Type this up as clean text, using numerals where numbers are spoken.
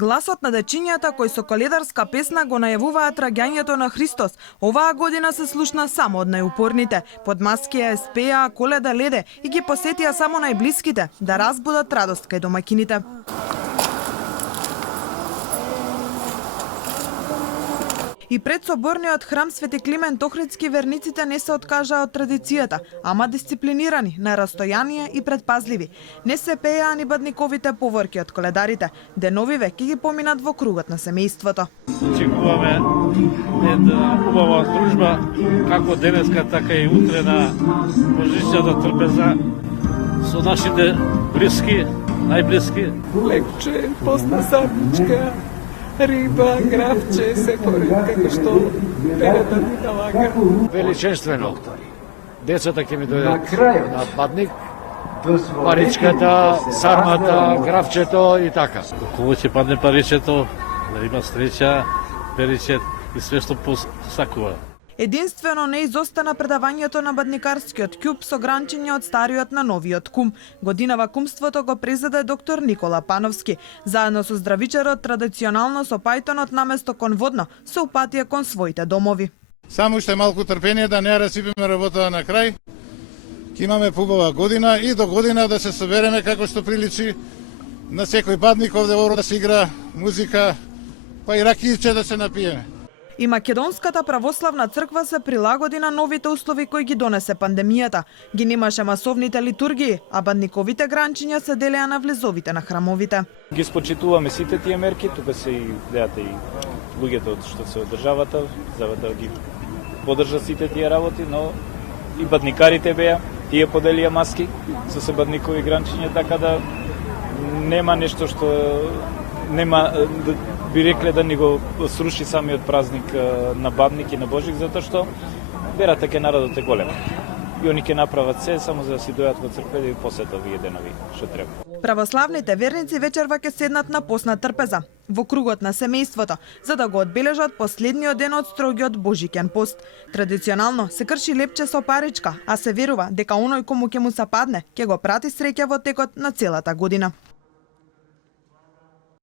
Гласот на дечињата кои со коледарска песна го најавуваат раѓањето на Христос, оваа година се слушна само од најупорните. Под маски ја спеа Коледа леде и ги посетија само најблиските да разбудат радост кај домаќините. И пред соборниот храм Свети Климент Охридски верниците не се откажаа од традицијата, ама дисциплинирани, на растојание и предпазливи. Не се пееа ни бадниковите поворки од коледарите. Деновиве ќе ги поминат во кругот на семејството. Очекуваме една убава дружба, како денеска, така и утре на Божичната трпеза со нашите блиски, најблиски. Лекче, постна сарничка, риба, гравче, се поред како што перата ни налага. Величествено. Децата ќе ми дојдат на бадник, паричката, сармата, гравчето и така. Кога ќе падне паричето, да има среќа, перичет и све што посакува. Единствено не изостана предавањето на бадникарскиот ќуб со гранчиња од стариот на новиот кум. Годинава кумството го презеде доктор Никола Пановски. Заедно со здравичарот традиционално со пајтонот наместо кон водно се упатија кон своите домови. Само уште малку трпение да не расипиме работата на крај. Ќе имаме побава година и до година да се собереме како што приличи на секој бадник овде оро да се игра музика, па и ракијче да се напиеме. И Македонската православна црква се прилагоди на новите услови кои ги донесе пандемијата. Ги немаше масовните литургии, а бадниковите гранчиња се делеа на влезовите на храмовите. Ги спочитуваме сите тие мерки, тука се и гледате и луѓето што се од државата, за да ги поддржат сите тие работи, но и бадникарите беа, тие поделија маски со се бадникови гранчиња, така да нема нешто што нема, би рекле да ни го сруши самиот празник на Бадник и на Божик, затоа што верата ке народот е голема. И они ке направат се само за да си дојат во црква и посетат овие денови што треба. Православните верници вечерва ќе седнат на постна трпеза во кругот на семејството, за да го одбележат последниот ден од строгиот Божиќен пост. Традиционално се крши лепче со паричка, а се верува дека оној кому ќе му се падне, ќе го прати среќа во текот на целата година.